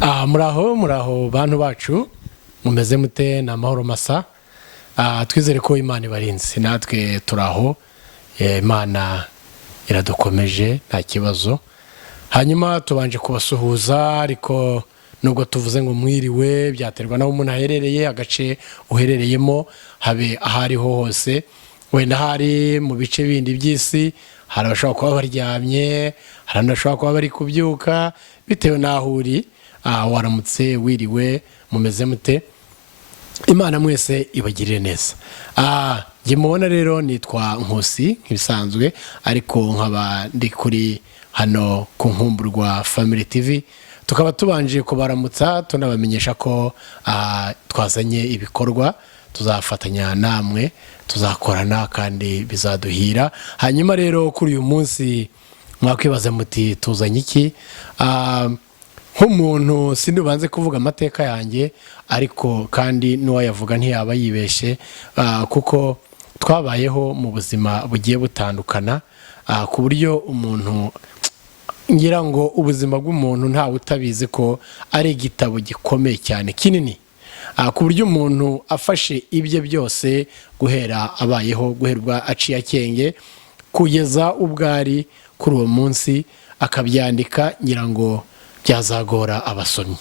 muraho bantu bacu mumeze mute na mahoro masa. Twizere ko Imana ibarinze natwe turaho. Imana iradukomeje nta kibazo. Hanyuma tubanje kubasuhuza, ariko nubwo tuvuze ngo mwiriwe byaterwa naho umuntu aherereye, agace uherereyemo habe ahariho hose. Wenda hari mu bice bindi by'isi hari abashobora kuba baryamye, hari abashobora kuba bari kubyuka, bitewe n'aho uri. Waramutse, wiriwe, mumeze mute? Imana mwese ibagirire neza. Njye mubona rero nitwa Nkusi nk'ibisanzwe, ariko nkaba ndi kuri hano ku Nkumburwa Family TV. Tukaba tubanje kubaramutsa tunabamenyesha ko twazanye ibikorwa tuzafatanya namwe, tuzakorana kandi bizaduhira. Hanyuma rero kuri uyu munsi mwakwibaza muti tuzanye iki? Nk'umuntu sindubanze kuvuga amateka yanjye, ariko kandi n'uwayavuga ntiyaba yibeshe, kuko twabayeho mu buzima bugiye butandukana, ku buryo umuntu ngira ngo ubuzima bw'umuntu ntawe utabizi ko ari igitabo gikomeye cyane kinini, ku buryo umuntu afashe ibye byose guhera abayeho, guherwa aciye akenge kugeza ubwari kuri uwo munsi akabyandika, ngira ngo byazagora abasomyi.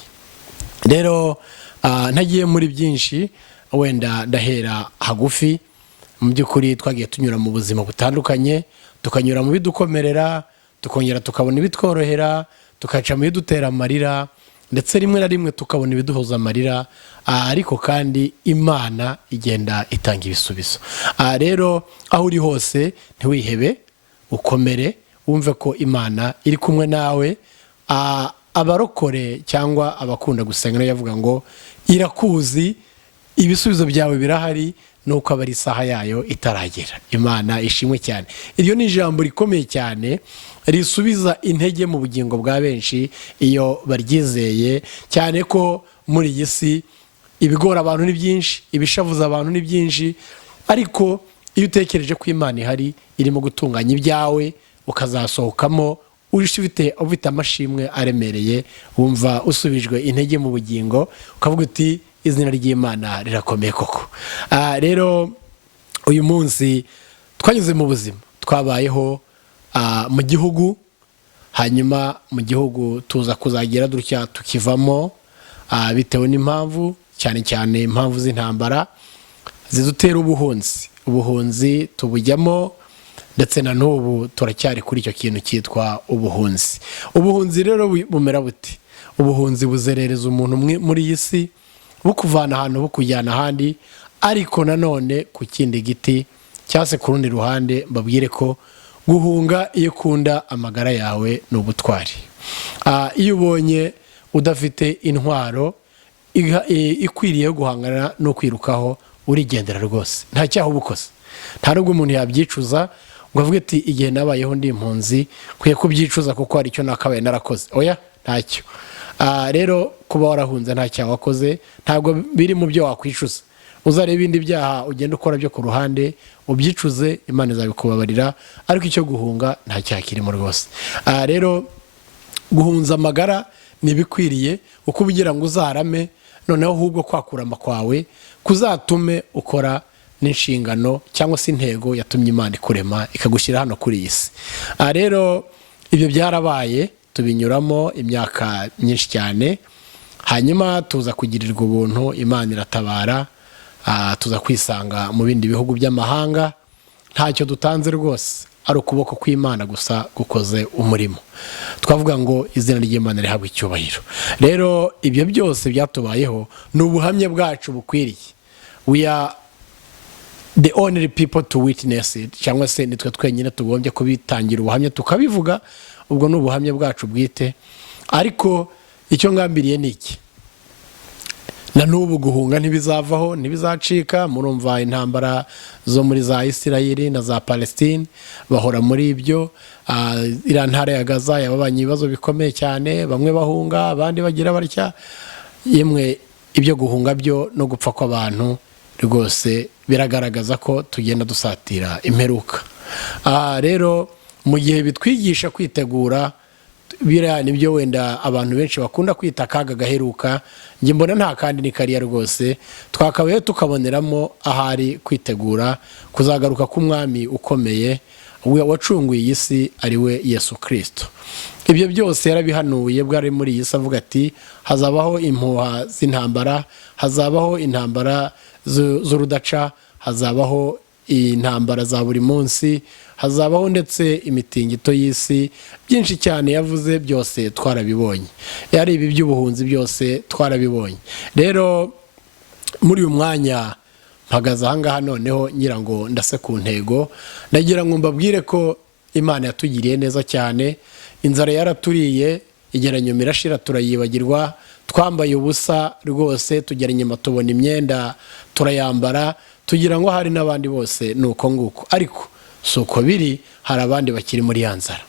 Rero ntagiye muri byinshi, wenda ndahera hagufi. Mu by'ukuri twagiye tunyura mu buzima butandukanye, tukanyura mu bidukomerera, tukongera tukabona ibitworohera, tukaca mu bidutera amarira, ndetse rimwe na rimwe tukabona ibiduhoza amarira, ariko kandi Imana igenda itanga ibisubizo. Rero aho uri hose ntiwihebe, ukomere, wumve ko Imana iri kumwe nawe. Abarokore cyangwa abakunda gusenga yavuga ngo irakuzi, ibisubizo byawe birahari, nuko aba ari isaha yayo itaragera. Imana ishimwe cyane. Iryo ni ijambo rikomeye cyane risubiza intege mu bugingo bwa benshi iyo baryizeye, cyane ko muri iyi si ibigora abantu ni byinshi, ibishavuza abantu ni byinshi, ariko iyo utekereje ko Imana ihari irimo gutunganya ibyawe, ukazasohokamo ufite amashimwe aremereye, wumva usubijwe intege mu bugingo, ukavuga uti izina ry'Imana rirakomeye koko. Rero uyu munsi twanyuze mu buzima, twabayeho mu gihugu, hanyuma mu gihugu tuza kuzagera dutya tukivamo, bitewe n'impamvu, cyane cyane impamvu z'intambara zidutera ubuhunzi tubujyamo, ndetse na n'ubu turacyari kuri icyo kintu cyitwa ubuhunzi. Ubuhunzi rero bumera buti: ubuhunzi buzerereza umuntu muri iyi si, bukuvana ahantu bukujyana ahandi, ariko nanone ku kindi giti cyangwa se ku rundi ruhande mbabwire ko guhunga iyo ukunda amagara yawe ni ubutwari. Iyo ubonye udafite intwaro ikwiriye guhangana no kwirukaho, urigendera rwose, nta cyaha uba ukoze. Nta nubwo umuntu yabyicuza ngo avuge ati igihe nabayeho ndi impunzi nkwiye kubyicuza kuko hari icyo nakabaye narakoze. Oya, ntacyo. Rero kuba warahunze nta cyaha wakoze, ntabwo biri mu byo wakwicuza. Uzareba ibindi byaha ugenda ukora byo ku ruhande ubyicuze, Imana izabikubabarira, ariko icyo guhunga nta cyaha kirimo rwose. Rero guhunza amagara ntibikwiriye, uko ugira ngo uzarame, noneho ahubwo kwakurama kwawe kuzatume ukora n'inshingano cyangwa se intego yatumye Imana ikurema ikagushyira hano kuri iyi si. Rero ibyo byarabaye, tubinyuramo imyaka myinshi cyane, hanyuma tuza kugirirwa ubuntu, Imana iratabara, tuza kwisanga mu bindi bihugu by'amahanga. Ntacyo dutanze rwose, ari ukuboko kw'Imana gusa gukoze umurimo. Twavuga ngo izina ry'Imana rihabwe icyubahiro. Rero ibyo byose byatubayeho ni ubuhamya bwacu bukwiriye. We are the only people to witness it, cyangwa se nitwe twenyine tugombye kubitangira ubuhamya tukabivuga. Ubwo ni ubuhamya bwacu bwite, ariko icyo ngambiriye ni iki: na n'ubu guhunga ntibizavaho, ntibizacika. Murumva intambara zo muri za Isirayeli na za Palestine, bahora muri ibyo. Iriya ntara ya Gaza yababanye ibibazo bikomeye cyane, bamwe bahunga abandi bagira batya. Yemwe ibyo guhunga byo no gupfa kw'abantu rwose biragaragaza ko tugenda dusatira imperuka. Rero mu gihe bitwigisha kwitegura biriya nibyo wenda abantu benshi bakunda kwita akaga gaheruka, njye mbona nta kandi ni kariya rwose. Twakabaye tukaboneramo ahari kwitegura kuzagaruka k'umwami ukomeye wacunguye iyi si, ari we Yesu Kristo. Ibyo byose yarabihanuye bwari muri iyi si, avuga ati hazabaho impuha z'intambara, hazabaho intambara z'urudaca, hazabaho intambara za buri munsi, hazabaho ndetse imitingito y'isi. Byinshi cyane yavuze, byose twarabibonye. Yari ibi by'ubuhunzi byose twarabibonye. Rero muri uyu mwanya mpagaze ahangaha noneho ngira ngo ndase ku ntego, ndagira ngo mbabwire ko Imana yatugiriye neza cyane. Inzara yaraturiye, igeranyuma irashira turayibagirwa, twambaye ubusa rwose, tugera inyuma tubona imyenda turayambara, tugira ngo hari n'abandi bose nuko nguko. Ariko si uko biri, hari abandi bakiri muri ya nzara,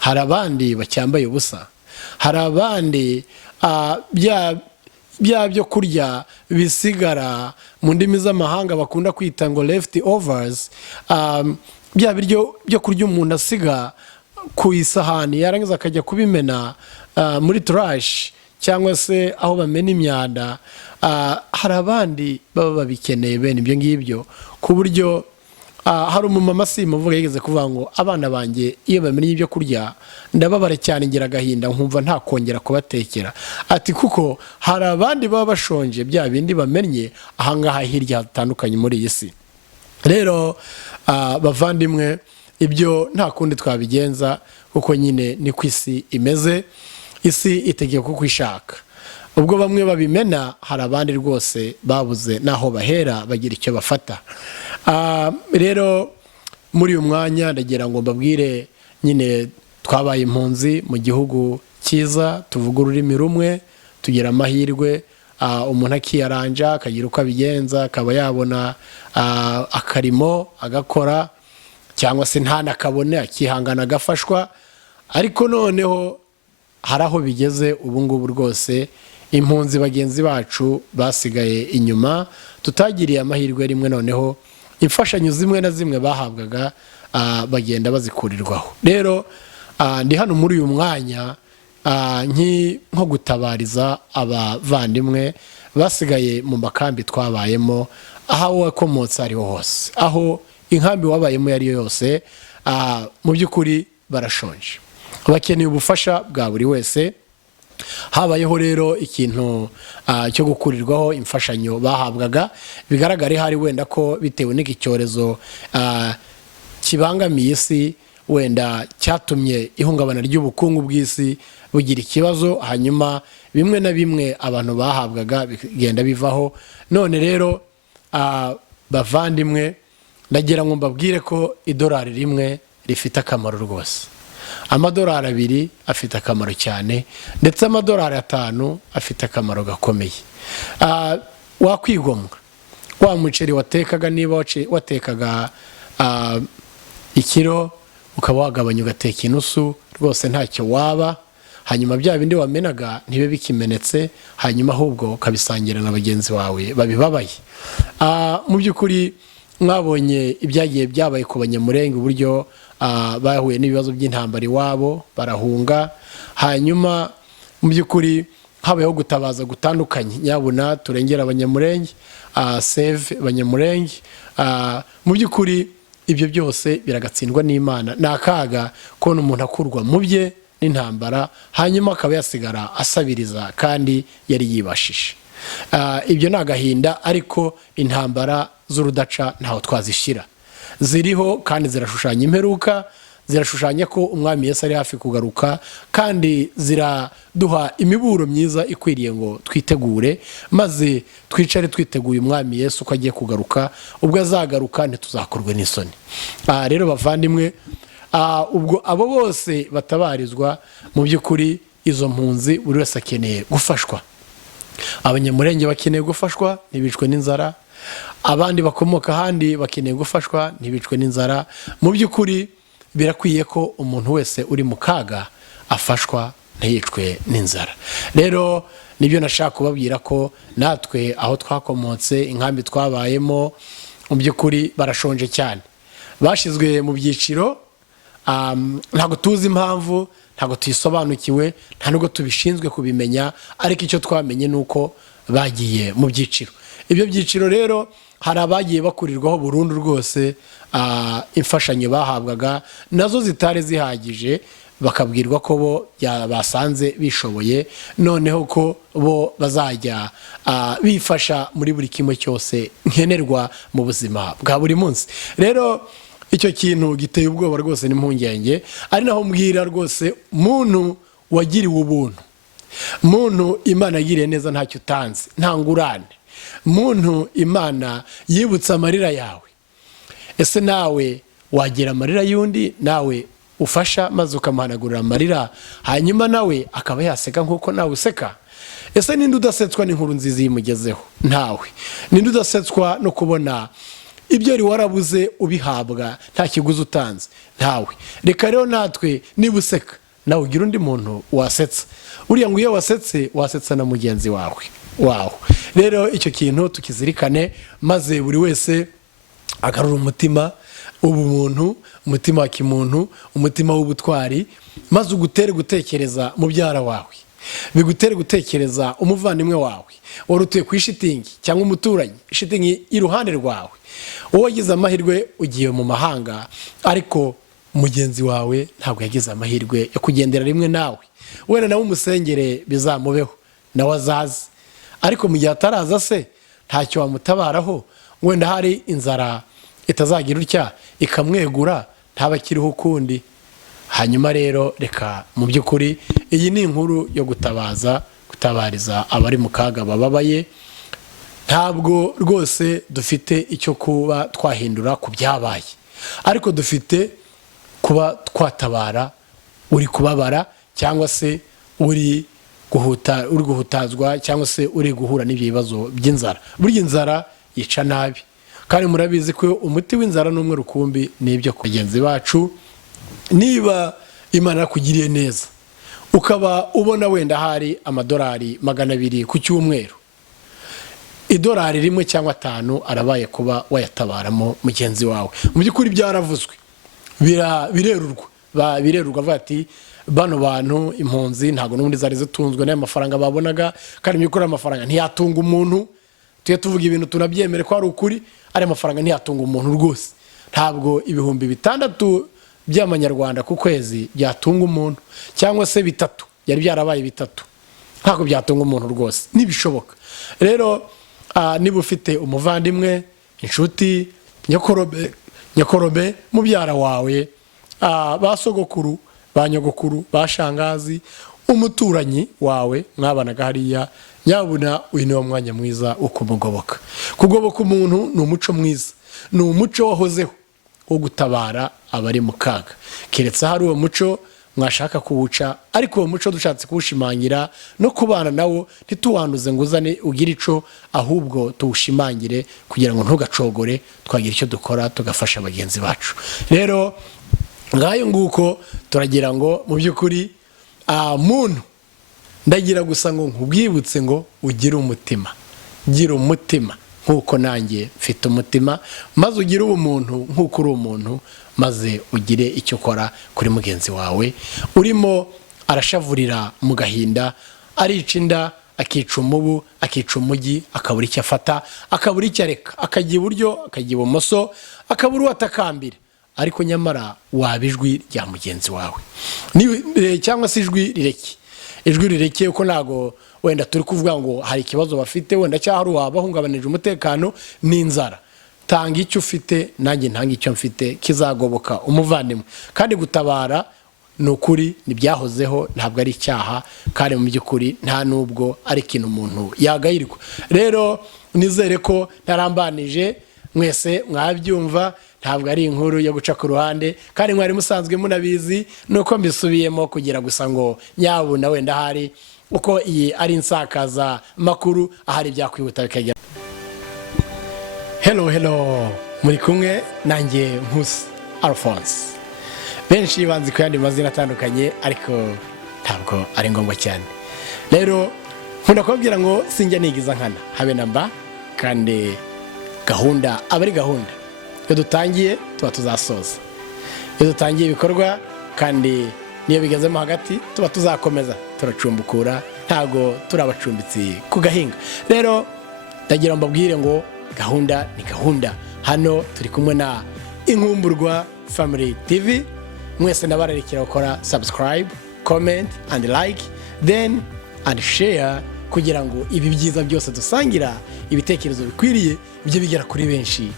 hari abandi bacyambaye ubusa, hari abandi bya byo kurya bisigara mu ndimi z'amahanga bakunda kwita ngo left overs, bya biryo byo kurya umuntu asiga ku isahani yarangiza akajya kubimena muri trash cyangwa se aho bamena imyanda. Hari abandi baba babikeneye bene ibyo ngibyo, ku buryo hari umumama simuvuga yigeze kuvuga ngo abana banjye iyo bamenye ibyo kurya ndababara cyane, ngira agahinda nkumva nta kongera kubatekera. Ati kuko hari abandi baba bashonje bya bindi bamenye ahangaha hirya hatandukanye muri iyi si. Rero bavandimwe, ibyo nta kundi twabigenza, kuko nyine ni ku isi imeze. Isi itegeye kuko ishaka. Ubwo bamwe babimena, hari abandi rwose babuze naho bahera bagira icyo bafata. Rero muri uyu mwanya ndagira ngo mbabwire, nyine twabaye impunzi mu gihugu cyiza, tuvuga ururimi rumwe, tugira amahirwe, umuntu akiyaranja akagira uko abigenza, akaba yabona akarimo agakora, cyangwa se ntanakabone akihangana agafashwa. Ariko noneho hari aho bigeze ubu ngubu rwose, impunzi bagenzi bacu basigaye inyuma, tutagiriye amahirwe rimwe, noneho imfashanyo zimwe na zimwe bahabwaga bagenda bazikurirwaho. Rero ndi hano muri uyu mwanya nko gutabariza abavandimwe basigaye mu makambi twabayemo, aho wakomotse ariho hose, aho inkambi wabayemo iyo ariyo yose, mu by'ukuri barashonje, bakeneye ubufasha bwa buri wese. Habayeho rero ikintu cyo gukurirwaho imfashanyo bahabwaga, bigaragare hari wenda ko bitewe n'iki cyorezo kibangamiye isi, wenda cyatumye ihungabana ry'ubukungu bw'isi bugira ikibazo, hanyuma bimwe na bimwe abantu bahabwaga bigenda bivaho. None rero bavandimwe, ndagira ngo mbabwire ko idolari rimwe rifite akamaro rwose, amadolari 2 afite akamaro cyane, ndetse amadolari 5 afite akamaro gakomeye. Wakwigomwa wa muceri watekaga, niba watekaga ikiro ukaba wagabanya ugateka inusu, rwose ntacyo waba. Hanyuma bya bindi wamenaga ntibe bikimenetse, hanyuma ahubwo ukabisangira na bagenzi bawe babibabaye. Mu by'ukuri mwabonye ibyagiye byabaye ku Banyamulenge, uburyo bahuye n'ibibazo by'intambara iwabo barahunga. Hanyuma mu by'ukuri habayeho gutabaza gutandukanye, nyabuna turengera Abanyamulenge, save Banyamulenge. Mu by'ukuri ibyo byose biragatsindwa n'Imana. Ni akaga kubona umuntu akurwa mu bye n'intambara, hanyuma akaba yasigara asabiriza kandi yari yibashije. Ibyo ni agahinda, ariko intambara z'urudaca ntaho twazishyira, ziriho kandi zirashushanya imperuka, zirashushanya ko umwami Yesu ari hafi kugaruka, kandi ziraduha imiburo myiza ikwiriye ngo twitegure, maze twicare twiteguye umwami Yesu ko agiye kugaruka. Ubwo azagaruka ntituzakorwe n'isoni. Rero bavandimwe, ubwo abo bose batabarizwa, mu by'ukuri izo mpunzi buri wese akeneye gufashwa. Abanyamulenge bakeneye gufashwa ntibicwe n'inzara, abandi bakomoka ahandi bakeneye gufashwa ntibicwe n'inzara. Mu by'ukuri birakwiye ko umuntu wese uri mu kaga afashwa ntiyicwe n'inzara. Rero nibyo nashaka kubabwira ko natwe aho twakomotse, inkambi twabayemo, mu by'ukuri barashonje cyane, bashyizwe mu byiciro. Ntabwo tuzi impamvu, ntabwo tuyisobanukiwe, nta nubwo tubishinzwe kubimenya, ariko icyo twamenye ni uko bagiye mu byiciro. Ibyo byiciro rero hari abagiye bakurirwaho burundu rwose, imfashanyo bahabwaga nazo zitari zihagije, bakabwirwa ko bo basanze bishoboye, noneho ko bo bazajya bifasha muri buri kimwe cyose nkenerwa mu buzima bwa buri munsi. Rero icyo kintu giteye ubwoba rwose n'impungenge, ari naho mbwira rwose muntu wagiriwe ubuntu, muntu Imana yagiriye neza ntacyo utanze, nta ngurane, muntu Imana yibutse amarira yawe. Ese nawe wagira amarira y'undi nawe ufasha maze ukamuhanagurira amarira, hanyuma nawe akaba yaseka nk'uko nawe useka? Ese ninde udasetswa n'inkuru nziza yimugezeho? Ntawe. Ninde udasetswa no kubona ibyo wari warabuze ubihabwa nta kiguzi utanze? Ntawe. Reka rero natwe niba useka nawe ugira undi muntu wasetsa. Uriya ngo iyo wasetse wasetsa na mugenzi wawe. Rero icyo kintu tukizirikane, maze buri wese agarura umutima ubumuntu, umutima wa kimuntu, umutima w'ubutwari, maze ugutere gutekereza mubyara wawe, bigutere gutekereza umuvandimwe wawe wari utuye ku ishitingi cyangwa umuturanyi, ishitingi iruhande rwawe, wowe wagize amahirwe ugiye mu mahanga, ariko mugenzi wawe ntabwo yagize amahirwe yo kugendera rimwe nawe. Wenda nawe umusengere bizamubeho, nawe azaze, ariko mu gihe ataraza se ntacyo wamutabaraho, wenda hari inzara itazagira utya ikamwegura ntaba akiriho ukundi. Hanyuma rero reka mu by'ukuri iyi ni inkuru yo gutabariza abari mu kaga bababaye. Ntabwo rwose dufite icyo kuba twahindura ku byabaye, ariko dufite kuba twatabara uri kubabara, cyangwa se uri guhutazwa, cyangwa se uri guhura n'ibyo bibazo by'inzara. Burya inzara yica nabi, kandi murabizi ko umuti w'inzara n'umwe rukumbi n'ibyo bagenzi bacu. Niba Imana yakugiriye neza ukaba ubona wenda hari amadolari 200 ku cyumweru, idolari rimwe cyangwa 5 arabaye kuba wayatabaramo mugenzi wawe. Mu by'ukuri byaravuzwe, birerurwa bavuga ati bano bantu impunzi ntabwo n'ubundi zari zitunzwe n'aya mafaranga babonaga, kandi mu by'ukuri amafaranga ntiyatunga umuntu. Tuye tuvuga ibintu tunabyemere ko ari ukuri, ari amafaranga ntiyatunga umuntu rwose. Ntabwo 6,000 by'amanyarwanda ku kwezi byatunga umuntu, cyangwa se 3 yari byarabaye 3, ntabwo byatunga umuntu rwose, nibishoboka. Rero niba ufite umuvandimwe, inshuti, nyakorobe, mubyara wawe, ba sogokuru, ba nyogokuru, ba shangazi, umuturanyi wawe mwabanaga hariya, nyabuna uyu ni wo mwanya mwiza wo kumugoboka. Kugoboka umuntu ni umuco mwiza, ni umuco wahozeho wo gutabara abari mu kaga. Keretse hari uwo muco mwashaka kuwuca, ariko uwo muco dushatse kuwushimangira no kubana nawo, ntituwanduze ngo uzane ugire ico, ahubwo tuwushimangire kugira ngo ntugacogore, twagira icyo dukora tugafasha bagenzi bacu. Rero ngayo nguko turagira ngo mu by'ukuri muntu ndagira gusa ngo nkubwibutse ngo ugire umutima, gira umutima nkuko nanjye mfite umutima, maze ugire ubumuntu nkuko uri umuntu, maze ugire icyo ukora kuri mugenzi wawe urimo arashavurira mu gahinda, arica inda, akica umubu, akica umugi, akabura icyo afata, akabura icyo areka, akajya iburyo, akajya ibumoso, akabura uwatakambira, ariko nyamara waba ijwi rya mugenzi wawe, cyangwa se ijwi rireke uko ntago wenda turi kuvuga ngo hari ikibazo bafite, wenda cyangwa hari uwabahungabanije umutekano n'inzara. Tanga icyo ufite, nanjye ntanga icyo mfite, kizagoboka umuvandimwe. Kandi gutabara ni ukuri ntibyahozeho, ntabwo ari icyaha, kandi mu by'ukuri nta nubwo ari ikintu umuntu yagayirwa. Rero nizere ko ntarambanije, mwese mwabyumva, ntabwo ari inkuru yo guca ku ruhande, kandi mwari musanzwe munabizi, nuko mbisubiyemo kugira gusa ngo nyabuna wenda hari uko iyi ari insakaza makuru, ahari byakwihuta bikagera. Hello, muri kumwe nanjye Nkusi Alphonse. Benshi banzi ko yandi mazina atandukanye, ariko ntabwo ari ngombwa cyane. Rero nkunda kubabwira ngo sinjya nigiza nkana habe namba, kandi gahunda aba ari gahunda. Iyo dutangiye tuba tuzasoza, iyo dutangiye ibikorwa kandi niyo bigezemo hagati tuba tuzakomeza turacumbukura, ntago turi abacumbitsi ku gahinga. Rero ndagira mbabwire ngo gahunda ni gahunda. Hano turi kumwe na Inkumburwa Family TV. Mwese nabarerekera gukora subscribe, comment and like, then and share, kugira ngo ibi byiza byose dusangira, ibitekerezo bikwiriye bijye bigera kuri benshi.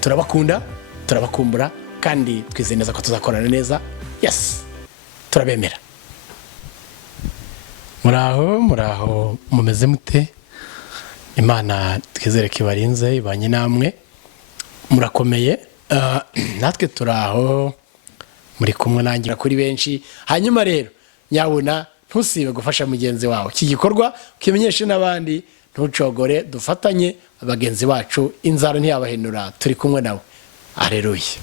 Turabakunda, turabakumbura, kandi twizeye neza ko tuzakorana neza. Yes, turabemera. Muraho mumeze mute? Imana twizere ko ibarinze, ibanye namwe, murakomeye. Natwe turaho, muri kumwe nangira kuri benshi. Hanyuma rero nyabuna ntusibe gufasha mugenzi wawe iki gikorwa, ukimenyeshe n'abandi, ntucogore, dufatanye abagenzi bacu, inzara ntiyabahenura, turi kumwe nawe. Haleluya.